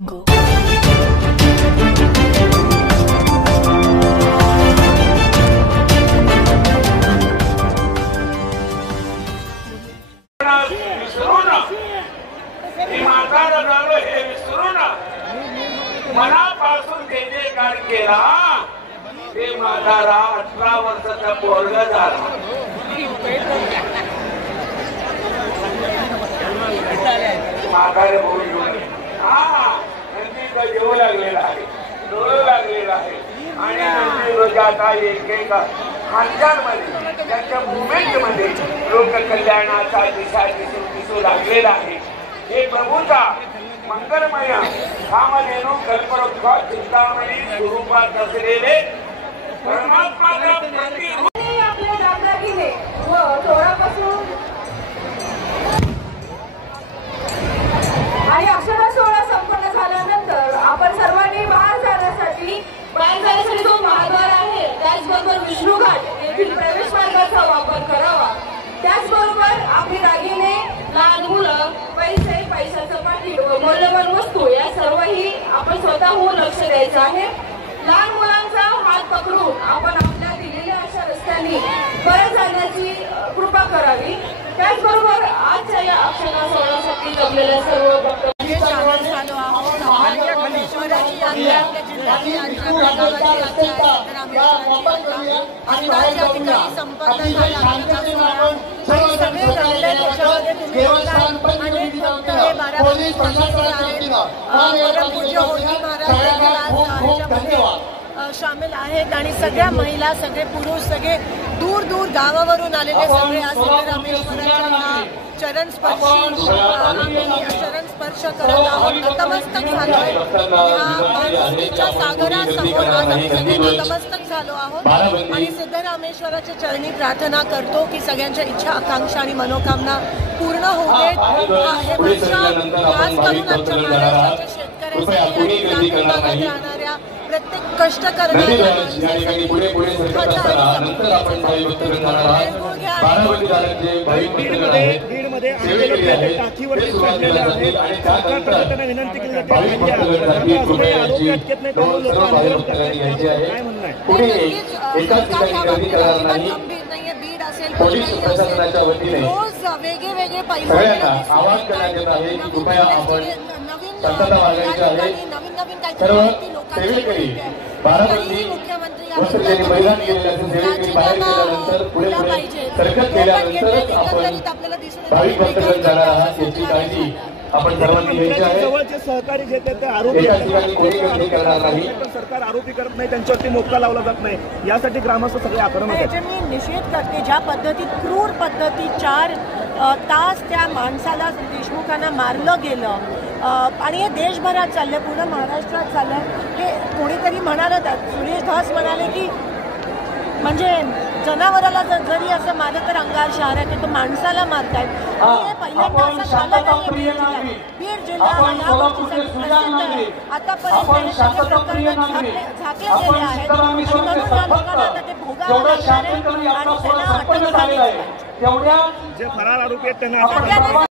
Go. मनापासून जयजयकार केला ते म्हातारा 18 वर्षाचा पोरगा झाला। म्हातारे बोलून नंदीचा जीव लागलेला आहे, डोळं लागलेला आहे आणि नंदी रोज आता एक खानदानमध्ये त्यांच्या मुवमेंटमध्ये लोक कल्याणाचा दिशा दिसू लागलेला आहे। हे प्रभूचा मंगलमय कामधेनु कल्पवृक्ष चिंतामणी स्वरूपात असलेले परमात्माचा प्रतिरूप आपल्या दादागिने व सोळापासून आणि अक्षरा सोहळा संपन्न झाल्यानंतर आपण सर्वांनी बाहेर जाण्यासाठी जो महाद्वार आहे त्याचबरोबर विष्णुघाट येथील प्रवेश मार्गाचा वापर करावा। त्याचबरोबर आपली दागिने, लहान मुलं, पैसे, पैशाचं पाकीट व मौल्यवान वस्तू या सर्वही आपण स्वतःहून लक्ष द्यायचं आहे। लहान मुलांचा हात पकडून आपण आपल्या दिलेल्या अशा रस्त्यांनी परत जाण्याची कृपा करावी। त्याचबरोबर आजच्या या अक्षरा सोहळ्यासाठी जमलेल्या सर्व भक्तांनी सामील झालो आहोत। शामिल आहेत आणि सगळ्या महिला, सगळे पुरुष, सगळे दूर दूर गावावरून आलेले सगळे आज सिद्धरामेश्वराच्या चरण स्पर्श करत आहोत। नतमस्तक झालोय या माणुसकीच्या सागरासमोर आज आम्ही सगळे नतमस्तक झालो आहोत आणि सिद्धरामेश्वराच्या चरणी प्रार्थना करतो की सगळ्यांच्या इच्छा, आकांक्षा आणि मनोकामना पूर्ण होऊ देत। हे वर्ष खास करून आमच्या महाराष्ट्राच्या शेतकऱ्यांसाठी राहणाऱ्या प्रत्येक कष्ट करणाऱ्या विनंती केली रोज वेगळे पैसे आवाज करण्यात येत आहे की कृपया आपण शांतता वाढवायची आहे। सर्व सेवेकरी बारामती वस्त्रदेवी मैदान केलेले असेल, सेवेकरी बाहेर गेल्यानंतर पुढे सरकत केल्यानंतरच आपण भाविक भक्तगण जाणार आहात याची काळजी आपण सर्वांनी घ्यायची आहे। जवळचे सहकारी जे ते आरोपी करणार नाही, सरकार आरोपी करत नाही, त्यांच्यावरती मोका लावला जात नाही, यासाठी ग्रामस्थ सगळे आक्रमक आहेत। मी निषेध करते ज्या पद्धतीत क्रूर पद्धती 4 तास त्या माणसाला देशमुखांना मारलं गेलं आणि हे देशभरात चाललं, पूर्ण महाराष्ट्रात चाललं। हे कोणीतरी म्हणालं, सुरेश धस म्हणाले की म्हणजे जनावराला जरी असं मारलं तर अंगार शहर आहे, तो माणसाला मारतायत। हे पहिल्यांदा असं झालं नाही। बीड जिल्हा या गोष्टीसाठी प्रसिद्ध आहे। आतापर्यंत झाकले गेले आहेत आणि म्हणून या लोकांना आता ते भोगावं लागणार आहे आणि त्यांना अटक झाली आहे। जे फरार आरोपी आहेत त्यांना